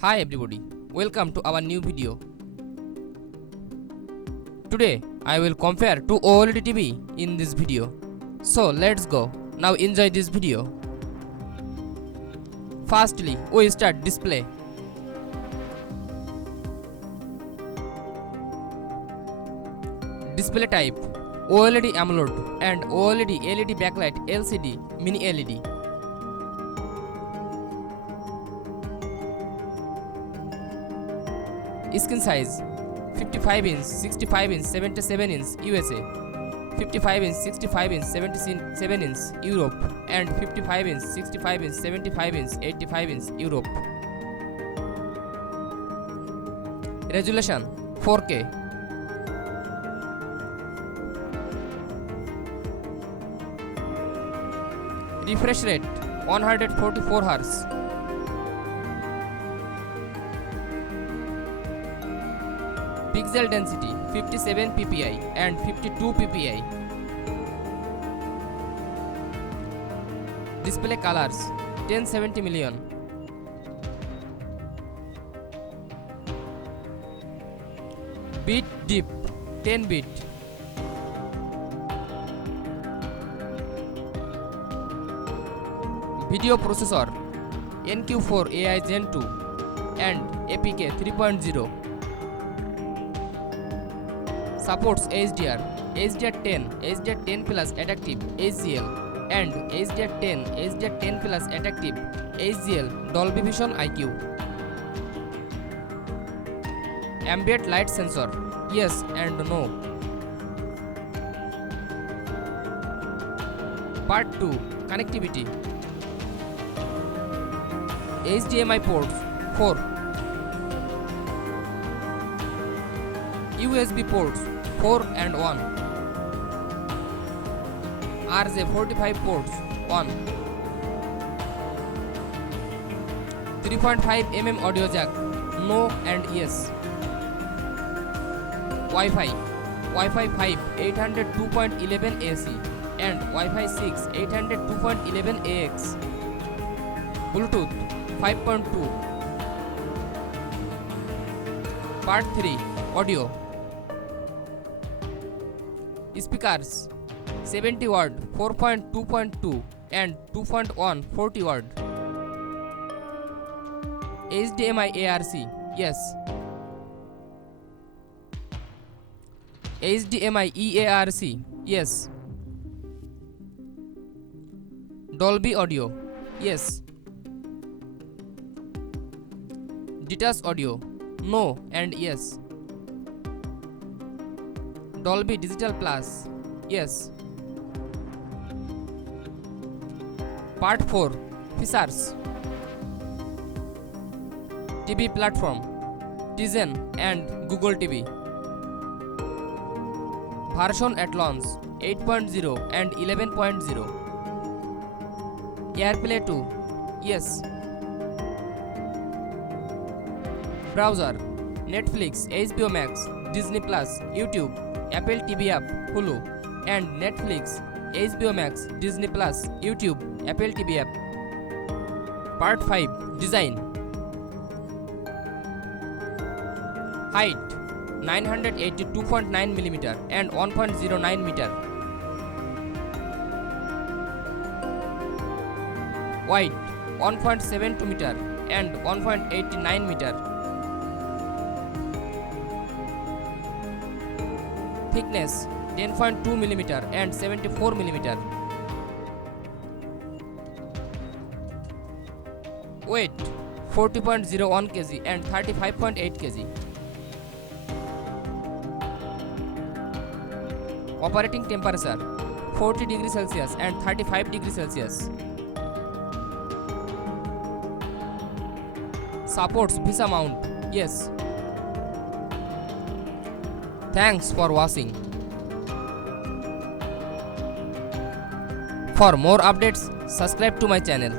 Hi everybody, welcome to our new video. Today I will compare two OLED TV in this video. So let's go. Now enjoy this video. Firstly, we start display. Display type OLED AMOLED and OLED LED backlight LCD mini LED. Screen size 55 inch, 65 inch, 77 inch USA, 55 inch, 65 inch, 77 inch Europe, and 55 inch, 65 inch, 75 inch, 85 inch Europe. Resolution 4K. Refresh rate 144 Hz. Pixel density 57 ppi and 52 ppi. Display colors 1070 million. Bit deep 10 bit. Video processor NQ4 AI Gen 2 and APK 3.0. Supports HDR, HDR10, HDR10 Plus Adaptive HCL and HDR10, HDR10 Plus Adaptive HCL Dolby Vision IQ. Ambient light sensor, yes and no. Part 2, connectivity. HDMI ports 4. USB ports 4 and 1. RJ45 ports 1. 3.5 mm audio jack, no and yes. Wi-Fi 5 802.11 AC and Wi-Fi 6 802.11 AX. Bluetooth 5.2. Part 3, audio. Speakers 70 watt 4.2.2 and 2.1 40 watt. HDMI ARC, yes. HDMI EARC, yes. Dolby audio, yes. Detached audio, no and yes. Dolby Digital Plus, yes. Part 4, features. TV platform, Tizen and Google TV. Version at launch 8.0 and 11.0. AirPlay 2, yes. Browser, Netflix, HBO Max, Disney Plus, YouTube, Apple TV app, Hulu, and Netflix, HBO Max, Disney Plus, YouTube, Apple TV app. Part 5, design. Height 982.9 mm and 1.09 meter. Wide 1.72 meter and 1.89 meter. Thickness 10.2 mm and 74 mm. Weight 40.01 kg and 35.8 kg. Operating temperature 40 degrees Celsius and 35 degrees Celsius. Supports Visa mount, yes. Thanks for watching. For more updates, subscribe to my channel.